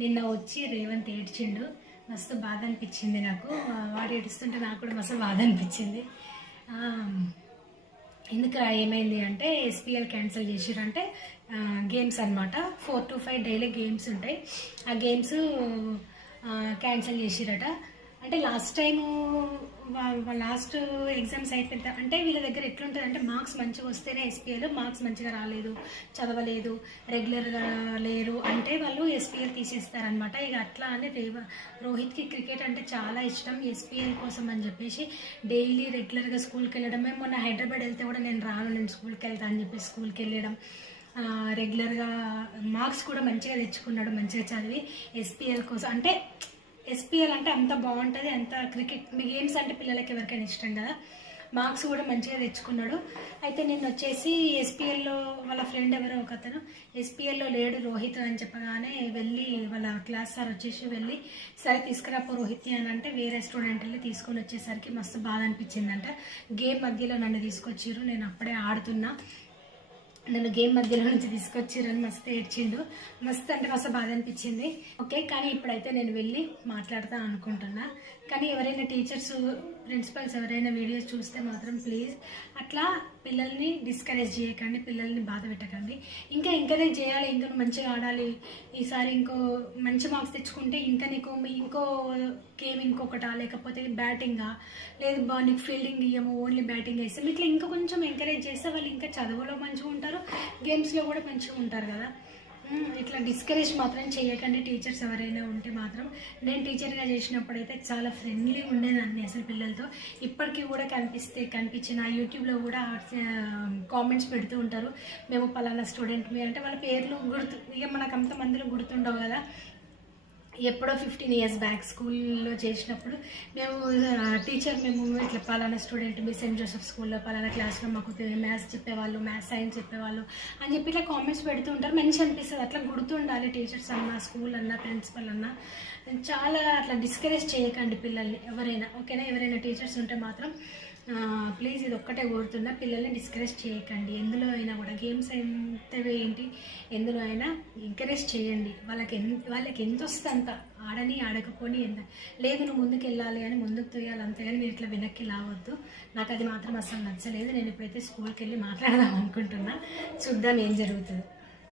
నిన్న వచ్చి రేవంత్ ఏడ్చిండు. మస్తు బాధ అనిపించింది నాకు వాడు ఏడుస్తుంటే నాకు కూడా మస్తు బాధ అనిపించింది ఎందుకు ఏమైంది అంటే ఎస్పీఎల్ క్యాన్సిల్ చేసిరంటే గేమ్స్ అన్నమాట. Four to five daily games ఉంటాయి. ఆ గేమ్స్ క్యాన్సిల్ చేసిరట. అంటే లాస్ట్ టైము లాస్ట్ ఎగ్జామ్స్ అయిపోయిన అంటే వీళ్ళ దగ్గర ఎట్లుంటుంది అంటే మార్క్స్ మంచిగా వస్తేనే ఎస్పీఎల్ మార్క్స్ మంచిగా రాలేదు చదవలేదు రెగ్యులర్గా లేరు అంటే వాళ్ళు ఎస్పీఎల్ తీసేస్తారనమాట ఇక అట్లా అని రేవ రోహిత్కి క్రికెట్ అంటే చాలా ఇష్టం. ఎస్పీఎల్ కోసం అని చెప్పేసి డైలీ రెగ్యులర్గా స్కూల్కి వెళ్ళడమే. మొన్న హైదరాబాద్ వెళ్తే కూడా నేను రాను నేను స్కూల్కి వెళ్తా అని చెప్పి స్కూల్కి వెళ్ళడం. రెగ్యులర్గా మార్క్స్ కూడా మంచిగా తెచ్చుకున్నాడు మంచిగా చదివి ఎస్పీఎల్ కోసం. అంటే ఎస్పీఎల్ అంటే అంత బాగుంటుంది అంత క్రికెట్ మీ గేమ్స్ అంటే పిల్లలకి ఎవరికైనా ఇష్టం కదా? మార్క్స్ కూడా మంచిగా తెచ్చుకున్నాడు. అయితే నేను వచ్చేసి ఎస్పీఎల్లో వాళ్ళ ఫ్రెండ్ ఎవరో ఒక అతను ఎస్పీఎల్లో లేడు రోహిత్ అని చెప్పగానే వెళ్ళి వాళ్ళ క్లాస్ సార్ వచ్చేసి వెళ్ళి సరే తీసుకురాపో రోహిత్ అని అంటే వేరే స్టూడెంట్ వెళ్ళి తీసుకొని వచ్చేసరికి మస్తు బాధ అనిపించిందంట. గేమ్ మధ్యలో నన్ను తీసుకొచ్చారు నేను అప్పుడే ఆడుతున్నా. నన్ను గేమ్ మధ్యలో నుంచి తీసుకొచ్చారని మస్తు ఏడ్చిండు. మస్తు అంటే మస్తు బాధ అనిపించింది. ఓకే కానీ ఇప్పుడైతే నేను వెళ్ళి మాట్లాడతా అనుకుంటున్నా. కానీ ఎవరైనా టీచర్స్ ప్రిన్సిపల్స్ ఎవరైనా వీడియోస్ చూస్తే మాత్రం ప్లీజ్ అట్లా పిల్లల్ని డిస్కరేజ్ చేయకండి పిల్లల్ని బాధ పెట్టకండి. ఇంకా ఎంకరేజ్ చేయాలి ఇంకా మంచిగా ఆడాలి. ఈసారి ఇంకో మంచి మార్క్స్ తెచ్చుకుంటే ఇంకా ఇంకో మీ ఇంకో గేమ్ ఇంకొకటా? లేకపోతే బ్యాటింగా? లేదు బా నీకు ఫీల్డింగ్ ఇయ్యము ఓన్లీ బ్యాటింగ్ వేస్తాం. ఇట్లా ఇంకా కొంచెం ఎంకరేజ్ చేస్తే వాళ్ళు ఇంకా చదువులో మంచిగా ఉంటారు గేమ్స్లో కూడా మంచిగా ఉంటారు కదా. ఇట్లా డిస్కరేజ్ మాత్రం చేయకండి టీచర్స్ ఎవరైనా ఉంటే మాత్రం. నేను టీచర్గా చేసినప్పుడైతే చాలా ఫ్రెండ్లీ ఉండేదాన్ని అసలు పిల్లలతో. ఇప్పటికీ కూడా కనిపిస్తే కనిపించిన యూట్యూబ్లో కూడా కామెంట్స్ పెడుతూ ఉంటారు. మేము పలానా స్టూడెంట్ మీ అంటే వాళ్ళ పేర్లు గుర్తు ఇక మనకు అంత మందిలో గుర్తుండవు కదా. ఎప్పుడో ఫిఫ్టీన్ ఇయర్స్ బ్యాక్ స్కూల్లో చేసినప్పుడు మేము టీచర్ మేము ఇట్లా పలానా స్టూడెంట్ మీ సెయింట్ జోసెఫ్ స్కూల్లో పలానా క్లాస్లో మాకు మ్యాథ్స్ చెప్పేవాళ్ళు మ్యాథ్స్ సైన్స్ చెప్పేవాళ్ళు అని చెప్పి ఇట్లా కామెంట్స్ పెడుతూ ఉంటారు. మంచి అనిపిస్తుంది. అట్లా గుర్తుండాలి టీచర్స్ అన్న స్కూల్ అన్నా ప్రిన్సిపల్ అన్నా. చాలా అట్లా డిస్కరేజ్ చేయకండి పిల్లల్ని ఎవరైనా. ఓకేనా? ఎవరైనా టీచర్స్ ఉంటే మాత్రం ప్లీజ్ ఇది ఒక్కటే కోరుతున్నా పిల్లల్ని డిస్కరేజ్ చేయకండి. ఎందులో అయినా కూడా గేమ్స్ ఎంత ఏంటి ఎందులో అయినా ఎంకరేజ్ చేయండి. వాళ్ళకి ఎన్ వాళ్ళకి ఎంత వస్తే అంత ఆడని ఆడకపోని ఎంత లేదు నువ్వు ముందుకు వెళ్ళాలి అని ముందుకు తోయాలి అంతేగాని మీరు ఇట్లా వెనక్కి లావద్దు. నాకు అది మాత్రం అసలు నచ్చలేదు. నేను ఇప్పుడైతే స్కూల్కి వెళ్ళి మాట్లాడదాం అనుకుంటున్నా. చూద్దాం ఏం జరుగుతుంది.